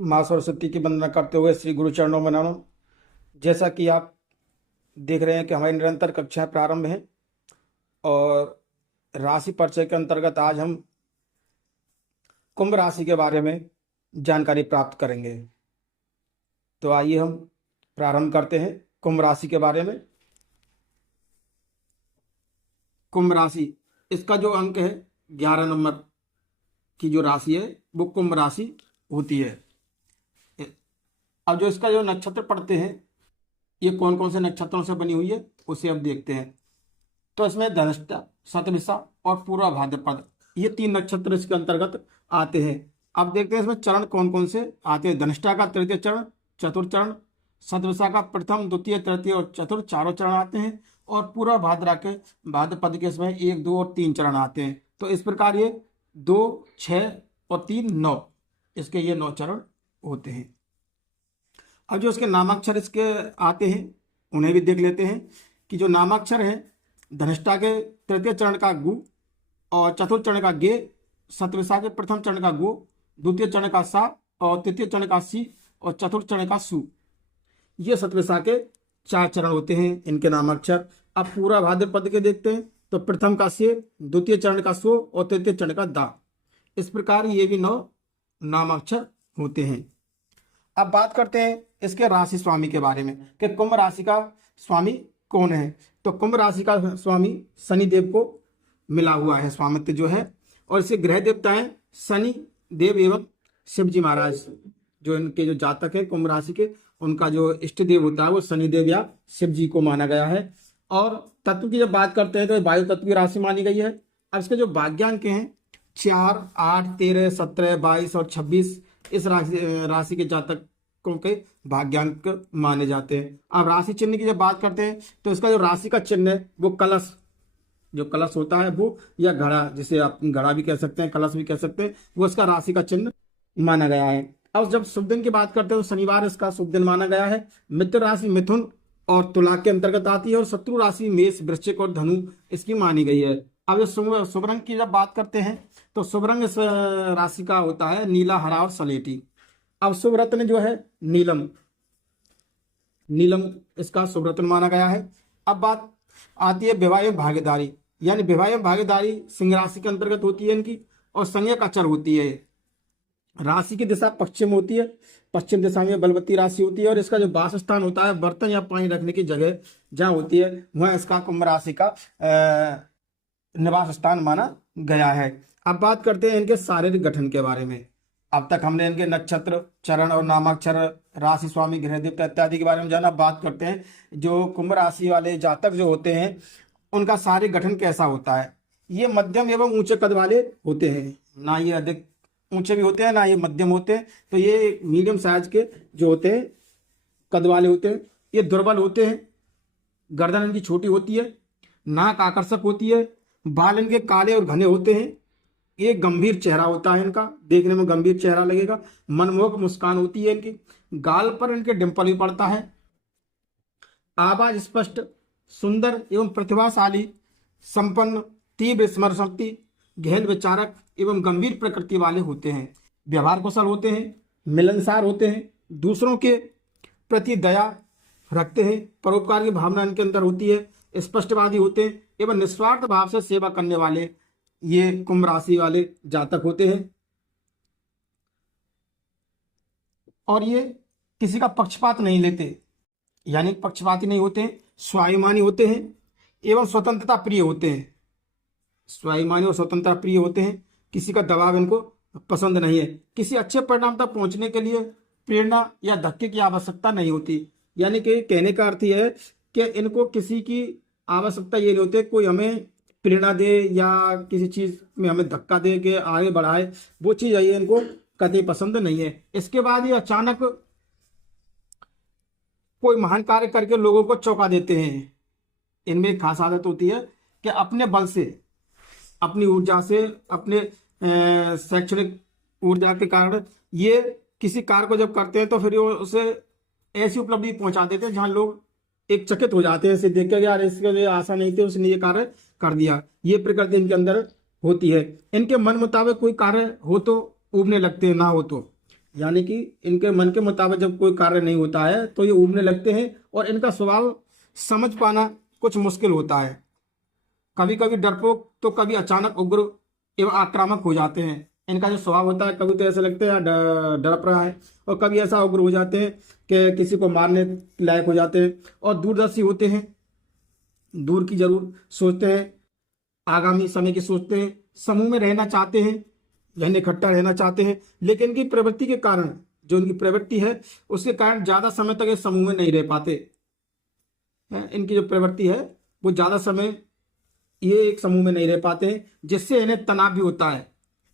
माँ सरस्वती की वंदना करते हुए श्री गुरु चरणों में नमन। जैसा कि आप देख रहे हैं कि हमारी निरंतर कक्षाएं प्रारंभ हैं और राशि परिचय के अंतर्गत आज हम कुंभ राशि के बारे में जानकारी प्राप्त करेंगे। तो आइए हम प्रारंभ करते हैं कुंभ राशि के बारे में। कुंभ राशि, इसका जो अंक है 11 नंबर की जो राशि है वो कुंभ राशि होती है। अब जो इसका जो नक्षत्र पड़ते हैं, ये कौन कौन से नक्षत्रों से बनी हुई है उसे अब देखते हैं। तो इसमें धनिष्ठा, शतभिषा और पूर्वा भाद्रपद, ये 3 नक्षत्र इसके अंतर्गत आते हैं। अब देखते हैं इसमें चरण कौन कौन से आते हैं। धनिष्ठा का तृतीय चरण, चतुर्थ चरण, शतभिषा का प्रथम, द्वितीय, तृतीय और चतुर्थ चारों चरण आते हैं। और पूर्वा भाद्रपद के इसमें 1, 2 और 3 चरण आते हैं। तो इस प्रकार ये 2, 6 और 3, 9, इसके ये 9 चरण होते हैं। अब जो इसके नामाक्षर इसके आते हैं उन्हें भी देख लेते हैं कि जो नामाक्षर है धनिष्ठा के तृतीय चरण का गु और चतुर्थ चरण का गे, शतभिषा के प्रथम चरण का गो, द्वितीय चरण का सा और तृतीय चरण का सी और चतुर्थ चरण का सु, ये शतभिषा के 4 चरण होते हैं इनके नामाक्षर। अब पूरा भाद्रपद के देखते हैं तो प्रथम का से, द्वितीय चरण का सो और तृतीय चरण का दा। इस प्रकार ये भी 9 नामाक्षर होते हैं। अब बात करते हैं इसके राशि स्वामी के बारे में कि कुंभ राशि का स्वामी कौन है। तो कुंभ राशि का स्वामी शनि देव को मिला हुआ है, स्वामित्व जो है। और इसके ग्रह देवता हैं शनि देव एवं शिव जी महाराज। जो इनके जो जातक है कुंभ राशि के, उनका जो इष्ट देव होता है वो शनि देव या शिव जी को माना गया है। और तत्व की जब बात करते हैं तो वायु तत्व की राशि मानी गई है। अब इसके जो भाग्यांक हैं 4, 8, 13, 17, 22 और 26, इस राशि के जातकों के भाग्यांक माने जाते हैं। अब राशि चिन्ह की जब बात करते हैं तो इसका जो राशि का चिन्ह है वो कलश, जो कलश होता है वो, या घड़ा, जिसे आप घड़ा भी कह सकते हैं, कलश भी कह सकते हैं, वो इसका राशि का चिन्ह माना गया है। अब जब शुभ दिन की बात करते हैं तो शनिवार इसका शुभ दिन माना गया है। मित्र राशि मिथुन और तुला के अंतर्गत आती है और शत्रु राशि मेष, वृश्चिक और धनु इसकी मानी गई है। अब जो शुभ रंग की जब बात करते हैं तो शुभ रंग इस राशि का होता है नीला, हरा और सलेटी। अब शुभ रत्न जो है नीलम, नीलम इसका शुभ रत्न माना गया है। अब बात आती है विवाह एवं भागीदारी, यानी विवाह एवं भागीदारी सिंह राशि के अंतर्गत होती है इनकी, और संज्ञक अचर होती है। राशि की दिशा पश्चिम होती है, पश्चिम दिशा में बलवती राशि होती है। और इसका जो वास स्थान होता है, बर्तन या पानी रखने की जगह जहाँ होती है, वह इसका कुंभ राशि का निवास स्थान माना गया है। अब बात करते हैं इनके शारीरिक गठन के बारे में। अब तक हमने इनके नक्षत्र, चरण और नामाक्षर, राशि स्वामी, ग्रह देवता इत्यादि के बारे में जाना। बात करते हैं जो कुंभ राशि वाले जातक जो होते हैं उनका शारीरिक गठन कैसा होता है। ये मध्यम एवं ऊंचे कद वाले होते हैं, ना ये अधिक ऊंचे भी होते हैं ना ये मध्यम होते हैं। तो ये मीडियम साइज के जो होते हैं, कद वाले होते हैं। ये दुर्बल होते हैं, गर्दन इनकी छोटी होती है, नाक आकर्षक होती है, बाल इनके काले और घने होते हैं। एक गंभीर चेहरा होता है इनका, देखने में गंभीर चेहरा लगेगा। मनमोहक मुस्कान होती है इनकी, गाल पर इनके डिंपल भी पड़ता है। आवाज स्पष्ट, सुंदर एवं प्रतिभाशाली, संपन्न, तीव्र स्मरण शक्ति, गहन विचारक एवं गंभीर प्रकृति वाले होते हैं। व्यवहार कुशल होते हैं, मिलनसार होते हैं, दूसरों के प्रति दया रखते हैं, परोपकार की भावना इनके अंदर होती है, स्पष्टवादी होते हैं एवं निस्वार्थ भाव से सेवा करने वाले ये कुंभ राशि वाले जातक होते हैं। और ये किसी का पक्षपात नहीं लेते, यानी पक्षपाती नहीं होते हैं, स्वाभिमानी होते हैं एवं स्वतंत्रता प्रिय होते हैं। स्वाभिमानी और स्वतंत्रता प्रिय होते हैं, किसी का दबाव इनको पसंद नहीं है। किसी अच्छे परिणाम तक पहुंचने के लिए प्रेरणा या धक्के की आवश्यकता नहीं होती। यानी कि कहने का अर्थ यह है कि इनको किसी की आवश्यकता ये नहीं होती कोई हमें प्रेरणा दे या किसी चीज में हमें धक्का दे के आगे बढ़ाए, वो चीज है इनको कतई पसंद नहीं है। इसके बाद ये अचानक कोई महान कार्य करके लोगों को चौंका देते हैं। इनमें एक खास आदत होती है कि अपने बल से, अपनी ऊर्जा से, अपने शैक्षणिक ऊर्जा के कारण ये किसी कार्य को जब करते हैं तो फिर उसे ऐसी उपलब्धि पहुंचा देते हैं जहां लोग एक चकित हो जाते हैं, इसे देख के यार इसके लिए आशा नहीं थी, उसने ये कार्य कर दिया। ये प्रकृति इनके अंदर होती है। इनके मन मुताबिक कोई कार्य हो तो उबने लगते हैं, ना हो तो यानी कि इनके मन के मुताबिक जब कोई कार्य नहीं होता है तो ये ऊबने लगते हैं और इनका स्वभाव समझ पाना कुछ मुश्किल होता है। कभी कभी डरपोक तो कभी अचानक उग्र एवं आक्रामक हो जाते हैं। इनका जो स्वभाव होता है, कभी तो ऐसा लगता है डर रहा है, और कभी ऐसा उग्र हो जाते हैं कि किसी को मारने लायक हो जाते हैं। और दूरदर्शी होते हैं, दूर की जरूर सोचते हैं, आगामी समय की सोचते हैं, समूह में रहना चाहते हैं, यानी इकट्ठा रहना चाहते हैं। लेकिन इनकी प्रवृत्ति के कारण, जो इनकी प्रवृत्ति है उसके कारण ज्यादा समय तक इस समूह में नहीं रह पाते हैं। इनकी जो प्रवृत्ति है वो ज्यादा समय ये एक समूह में नहीं रह पाते हैं, जिससे इन्हें तनाव भी होता है।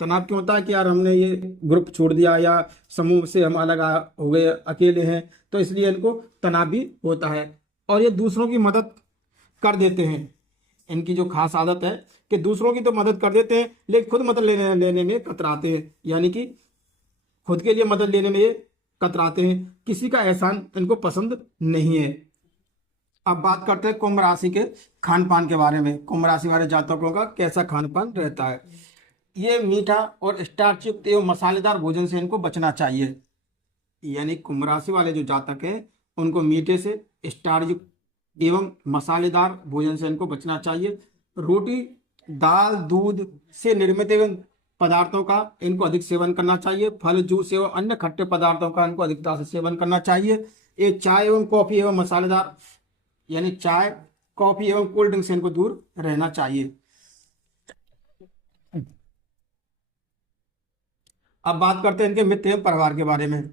तनाव क्यों होता है कि यार हमने ये ग्रुप छोड़ दिया या समूह से हम अलग हो गए, अकेले हैं, तो इसलिए इनको तनाव भी होता है। और ये दूसरों की मदद कर देते हैं। इनकी जो खास आदत है कि दूसरों की तो मदद कर देते हैं लेकिन खुद मदद लेने में कतराते हैं, यानी कि खुद के लिए मदद लेने में ये कतराते हैं। किसी का एहसान इनको पसंद नहीं है। अब बात करते हैं कुंभ राशि के खान पान के बारे में। कुंभ राशि वाले जातकों का कैसा खान पान रहता है। ये मीठा और स्टार्च युक्त एवं मसालेदार भोजन से इनको बचना चाहिए। यानी कुंभ राशि वाले जो जातक हैं उनको मीठे से, स्टार्च युक्त एवं मसालेदार भोजन से इनको बचना चाहिए। रोटी, दाल, दूध से निर्मित एवं पदार्थों का इनको अधिक सेवन करना चाहिए। फल, जूस एवं अन्य खट्टे पदार्थों का इनको अधिकता से सेवन करना चाहिए। ये चाय एवं कॉफी एवं मसालेदार, यानी चाय, कॉफी एवं कोल्ड ड्रिंक से इनको दूर रहना चाहिए। अब बात करते हैं इनके मित्र एवं परिवार के बारे में।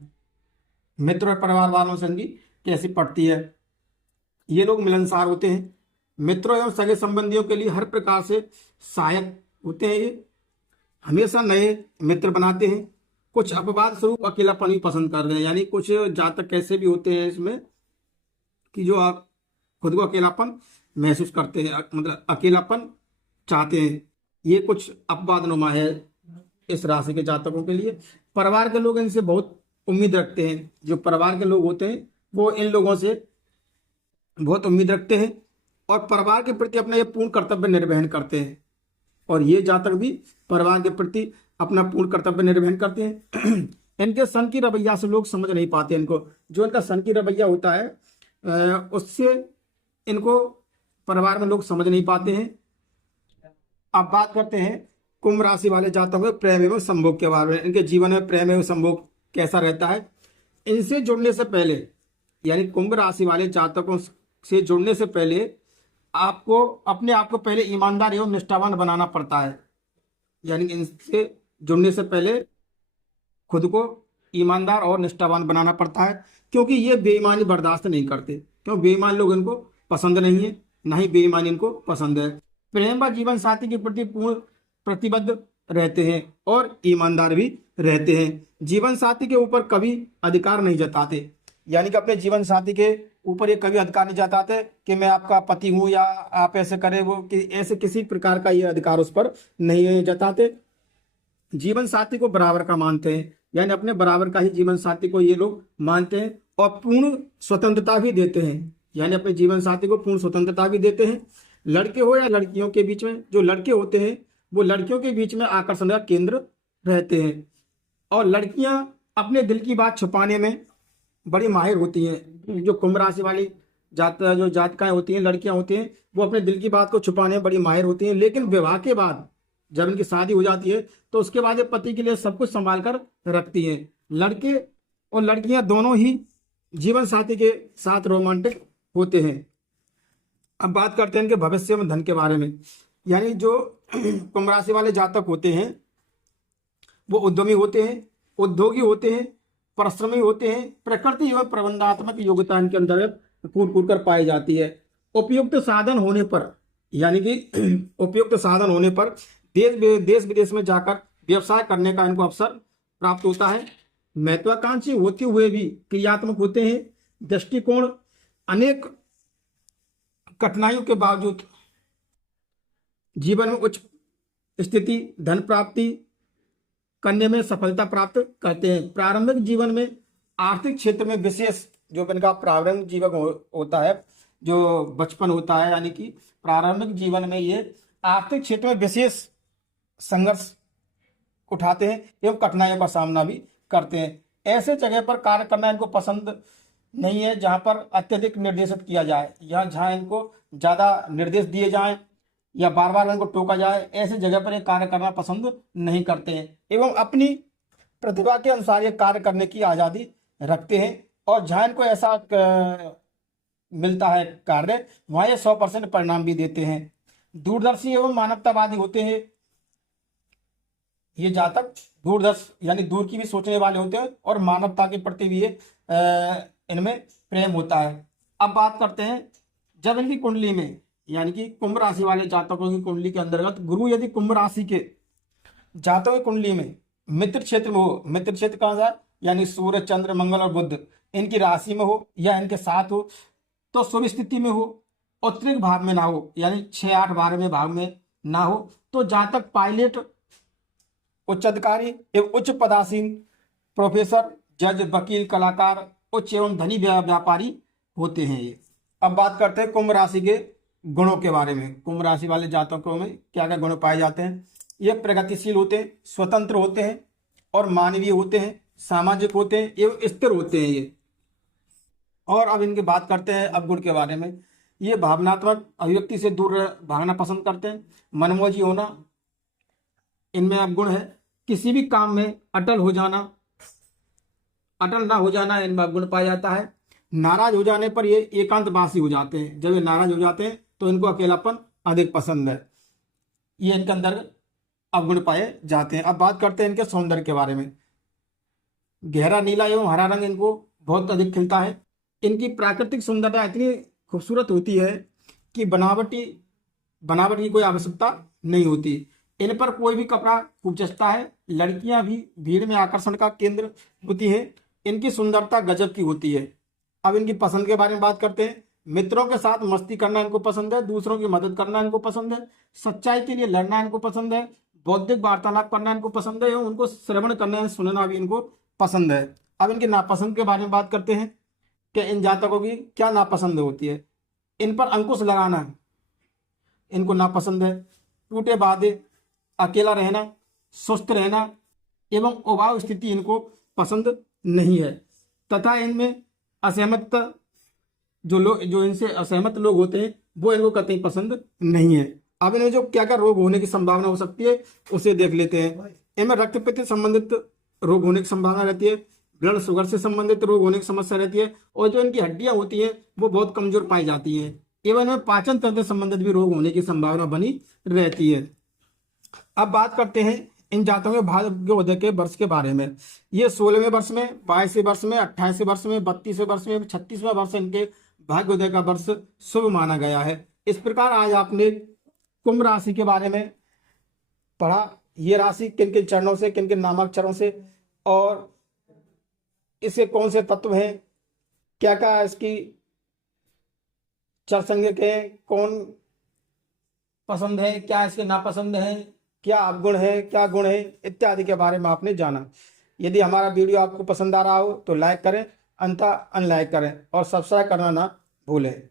मित्र और परिवार वालों से इनकी कैसी पड़ती है। ये लोग मिलनसार होते हैं। मित्रों एवं सगे संबंधियों के लिए हर प्रकार से सहायक होते हैं। ये हमेशा नए मित्र बनाते हैं। कुछ अपवाद स्वरूप अकेलापन ही पसंद कर रहे हैं, यानी कुछ जातक कैसे भी होते हैं इसमें कि जो आप खुद को अकेलापन महसूस करते हैं, मतलब अकेलापन चाहते हैं। ये कुछ अपवाद नुमा है इस राशि के जातकों के लिए। परिवार के लोग इनसे बहुत उम्मीद रखते हैं। जो परिवार के लोग होते हैं वो इन लोगों से बहुत उम्मीद रखते हैं और परिवार के प्रति अपना ये पूर्ण कर्तव्य निर्वहन करते हैं। और ये जातक भी परिवार के प्रति अपना पूर्ण कर्तव्य निर्वहन करते हैं। इनके सन की रवैया से लोग समझ नहीं पाते इनको। जो इनका सन की रवैया होता है उससे इनको परिवार में लोग समझ नहीं पाते हैं। अब बात करते हैं कुंभ राशि वाले जातकों के प्रेम एवं संभोग के बारे में। इनके जीवन में प्रेम एवं संभोग कैसा रहता है। इनसे जुड़ने से पहले, यानी कुंभ राशि वाले जातकों से जुड़ने से पहले आपको अपने आप को पहले ईमानदार एवं निष्ठावान बनाना पड़ता है। यानी इनसे जुड़ने से पहले खुद को ईमानदार और निष्ठावान बनाना पड़ता है, क्योंकि ये बेईमानी बर्दाश्त नहीं करते। क्यों? बेईमान लोग इनको पसंद नहीं है, ना ही बेईमानी इनको पसंद है। प्रेम व जीवन साथी के प्रति पूर्ण प्रतिबद्ध रहते हैं और ईमानदार भी रहते हैं। जीवन साथी के ऊपर कभी अधिकार नहीं जताते, यानी कि अपने जीवन साथी के ऊपर ये कभी अधिकार नहीं जताते कि मैं आपका पति हूं या आप ऐसे करें, वो कि ऐसे किसी प्रकार का ये अधिकार उस पर नहीं जताते। जीवन साथी को बराबर का मानते हैं, यानी अपने बराबर का ही जीवन साथी को ये लोग मानते हैं और पूर्ण स्वतंत्रता भी देते हैं। यानी अपने जीवन साथी को पूर्ण स्वतंत्रता भी देते हैं। लड़के हो या लड़कियों के बीच में, जो लड़के होते हैं वो लड़कियों के बीच में आकर्षण का केंद्र रहते हैं और लड़कियां अपने दिल की बात छुपाने में बड़ी माहिर होती हैं। जो कुंभ राशि वाली जो जातकाएं होती हैं, लड़कियां होती हैं, वो अपने दिल की बात को छुपाने में बड़ी माहिर होती हैं। लेकिन विवाह के बाद जब इनकी शादी हो जाती है तो उसके बाद ये पति के लिए सब कुछ संभाल कर रखती हैं। लड़के और लड़कियां दोनों ही जीवन साथी के साथ रोमांटिक होते हैं। अब बात करते हैं इनके भविष्य में धन के बारे में। यानी जो कुंभ राशि वाले जातक होते हैं वो उद्यमी होते हैं, उद्योगी होते हैं, परिश्रमी होते हैं। प्रकृति एवं प्रबंधात्मक योग्यता इनके अंतर्गत कूट कूट कर पाई जाती है। उपयुक्त साधन होने पर, यानी कि उपयुक्त साधन होने पर देश विदेश में जाकर व्यवसाय करने का इनको अवसर प्राप्त होता है। महत्वाकांक्षी होते हुए भी क्रियात्मक होते हैं। दृष्टिकोण अनेक कठिनाइयों के बावजूद जीवन में उच्च स्थिति, धन प्राप्ति करने में सफलता प्राप्त करते हैं। प्रारंभिक जीवन में आर्थिक क्षेत्र में विशेष, जो इनका प्रारंभिक जीवन होता है, जो बचपन होता है, यानी कि प्रारंभिक जीवन में ये आर्थिक क्षेत्र में विशेष संघर्ष उठाते हैं एवं कठिनाइयों का सामना भी करते हैं। ऐसे जगह पर कार्य करना इनको पसंद नहीं है जहां पर अत्यधिक निर्देशित किया जाए, या जहां इनको ज्यादा निर्देश दिए जाएं या बार बार इनको टोका जाए, ऐसे जगह पर ये कार्य करना पसंद नहीं करते हैं एवं अपनी प्रतिभा के अनुसार ये कार्य करने की आजादी रखते हैं। और जहां इनको ऐसा मिलता है कार्य, वहां ये 100% परिणाम भी देते हैं। दूरदर्शी एवं मानवतावादी होते हैं ये जातक। दूरदर्श यानी दूर की भी सोचने वाले होते हैं और मानवता के प्रति भी ये इनमें प्रेम होता है। अब बात करते हैं, जब इनकी कुंडली में यानी कि कुंभ राशि वाले जातकों की कुंडली के अंतर्गत गुरु यदि कुंभ राशि के जातकों की कुंडली में मित्र क्षेत्र में हो, मित्र क्षेत्र कहाँ जाए यानी सूर्य चंद्र मंगल और बुध इनकी राशि में हो या इनके साथ हो, तो शुभ स्थिति में हो और त्रिक भाव में ना हो यानी 6, 8, 12वें भाव में ना हो, तो जातक पायलट, उच्च अधिकारी एवं उच्च पदासीन, प्रोफेसर, जज, वकील, कलाकार, उच्च एवं धनी व्यापारी होते हैं ये। अब बात करते हैं कुंभ राशि के गुणों के बारे में। कुंभ राशि वाले जातकों में क्या क्या गुण पाए जाते हैं? ये प्रगतिशील होते हैं, स्वतंत्र होते हैं और मानवीय होते हैं, सामाजिक होते हैं एवं स्थिर होते हैं ये। और अब इनकी बात करते हैं अब गुण के बारे में। ये भावनात्मक अभिव्यक्ति से दूर भागना पसंद करते हैं, मनमोजी होना इनमें अब गुण है। किसी भी काम में अटल ना हो जाना इनमें अब गुण पाया जाता है। नाराज हो जाने पर ये एकांतवासी हो जाते हैं। जब ये नाराज हो जाते हैं तो इनको अकेलापन अधिक पसंद है। ये इनके अंदर अवगुण पाए जाते हैं। अब बात करते हैं इनके सौंदर्य के बारे में। गहरा नीला एवं हरा रंग इनको बहुत अधिक खिलता है। इनकी प्राकृतिक सुंदरता इतनी खूबसूरत होती है कि बनावट की कोई आवश्यकता नहीं होती। इन पर कोई भी कपड़ा खूब जचता है। लड़कियां भी भीड़ में आकर्षण का केंद्र होती है। इनकी सुंदरता गजब की होती है। अब इनकी पसंद के बारे में बात करते हैं। मित्रों के साथ मस्ती करना इनको पसंद है, दूसरों की मदद करना इनको पसंद है, सच्चाई के लिए लड़ना इनको पसंद है, बौद्धिक वार्तालाप करना इनको पसंद है एवं उनको श्रवण करना सुनना भी इनको पसंद है। अब इनके नापसंद के बारे में बात करते हैं कि इन जातकों की क्या नापसंद होती है। इन पर अंकुश लगाना इनको नापसंद है। टूटे बांधे, अकेला रहना, सुस्त रहना एवं उबाऊ स्थिति इनको पसंद नहीं है। तथा इनमें असहमत जो इनसे असहमत लोग होते हैं वो इनको कतई पसंद नहीं है। अब इन्हें जो क्या क्या रोग होने की संभावना हो सकती है उसे देख लेते हैं। इनमें रक्तपित्त से संबंधित रोग होने की संभावना रहती है, ब्लड शुगर से संबंधित रोग होने की समस्या रहती है और जो इनकी हड्डियां होती हैं वो बहुत कमजोर पाई जाती हैं। एवं इनमें पाचन तंत्र से संबंधित भी रोग होने की संभावना बनी रहती है। अब बात करते हैं इन जातकों के भाग्योदय के वर्ष के बारे में। ये 16वें वर्ष में, 22वें वर्ष में, 28वें वर्ष में, 32वें वर्ष में, 36वां वर्ष इनके भाग्योदय का वर्ष शुभ माना गया है। इस प्रकार आज आपने कुंभ राशि के बारे में पढ़ा। ये राशि किन किन चरणों से, किन किन नामाक्षरों से और इसके कौन से तत्व हैं, क्या क्या इसकी चर संज्ञक है, कौन पसंद है, क्या इसके नापसंद है, क्या अवगुण है, क्या गुण है इत्यादि के बारे में आपने जाना। यदि हमारा वीडियो आपको पसंद आ रहा हो तो लाइक करें, अन्यथा अनलाइक करें और सब्सक्राइब करना ना भूलें।